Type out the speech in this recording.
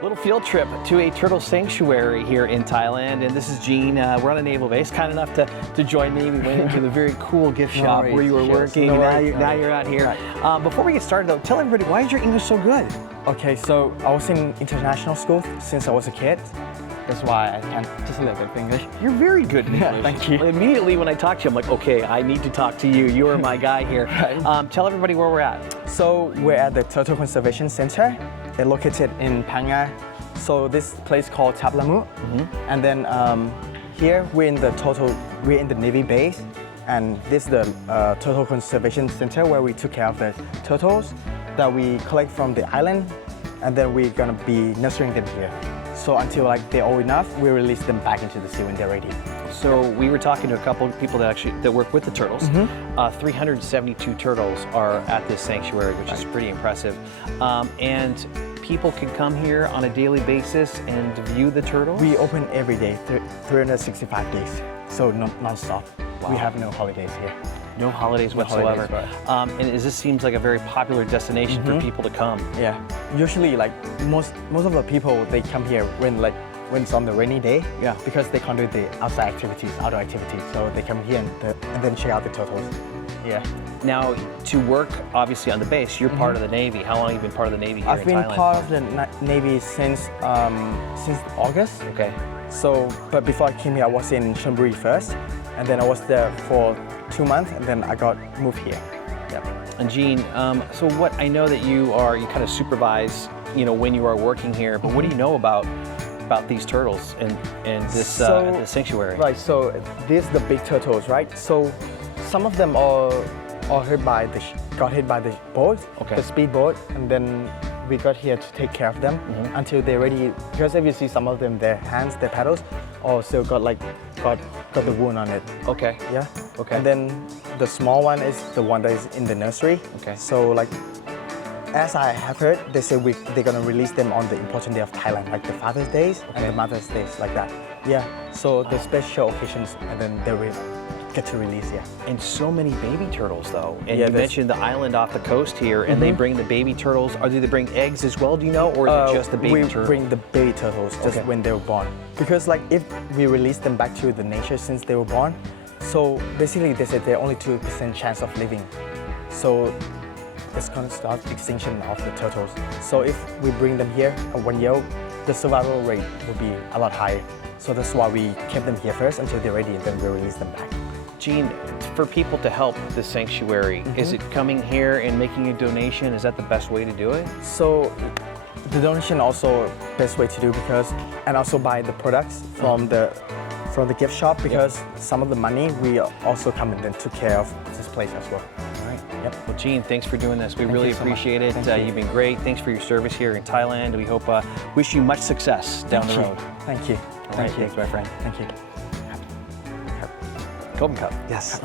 Little field trip to a turtle sanctuary here in Thailand, and this is Gene. We're on a naval base, kind enough to join me. We went into the very cool gift shop where you were working, and now you're out here. Right. Before we get started though, tell everybody, why is your English so good? Okay, so I was in international school since I was a kid. That's why I can just a little bit of English. You're very good in English. Thank you. Immediately when I talk to you, I'm like, okay, I need to talk to you. You are my guy here. Right. Tell everybody where we're at. So we're at the Turtle Conservation Center. They're located in Phang-Nga. So this place called Taplamu. And then here we're in the Navy base. And this is the Turtle Conservation Center where we took care of the turtles that we collect from the island. And then we're gonna be nurturing them here. So until they're old enough, we release them back into the sea when they're ready. So we were talking to a couple of people that work with the turtles. 372 turtles are at this sanctuary, which is pretty impressive. And people can come here on a daily basis and view the turtles? We open every day, 365 days, so non-stop. Wow. We have no holidays here. No holidays whatsoever. Holidays, right. And this seems like a very popular destination for people to come. Yeah, usually most of the people, they come here when it's on the rainy day. Yeah. Because they can't do the outdoor activities. So they come here and then check out the turtles. Yeah. Now, to work obviously on the base, you're part of the Navy. How long have you been part of the Navy here in Thailand? I've been part of the Navy since August. Okay. So, but before I came here, I was in Chonburi first, and then I was there for 2 months, and then I got moved here. Yep. And Gene, so what I know that you kind of supervise, when you are working here, but what do you know about these turtles and this sanctuary? Right. So these are the big turtles, right? So some of them are got hit by the boat, the speedboat, and then we got here to take care of them until they're ready. Because if you see some of them, their hands, their paddles, also got the wound on it. Okay. Yeah. Okay. And then the small one is the one that is in the nursery. Okay. So as I have heard, they say they're gonna release them on the important day of Thailand, like the Father's Days and the Mother's Days, like that. Yeah. So the special occasions, and then they will get to release. Yeah. And so many baby turtles, though. And you mentioned the island off the coast here, and they bring the baby turtles. Do they bring eggs as well? Do you know, or is it just the baby turtles? We bring the baby turtles just when they were born, because if we release them back to the nature since they were born, so basically they said they're only 2% chance of living. So it's going to start extinction of the turtles. So if we bring them here at 1 year old, the survival rate will be a lot higher. So that's why we kept them here first until they're ready, and then we release them back. Gene, for people to help the sanctuary, is it coming here and making a donation? Is that the best way to do it? So the donation also best way to do, and also buy the products from the gift shop, because some of the money we also come and then took care of this place as well. All right. Yep. Well, Gene, thanks for doing this. We really appreciate it. You've been great. Thanks for your service here in Thailand. We wish you much success down the road. Thank you. Thank you. Thanks, my friend. Thank you. Golden Cup. Yes.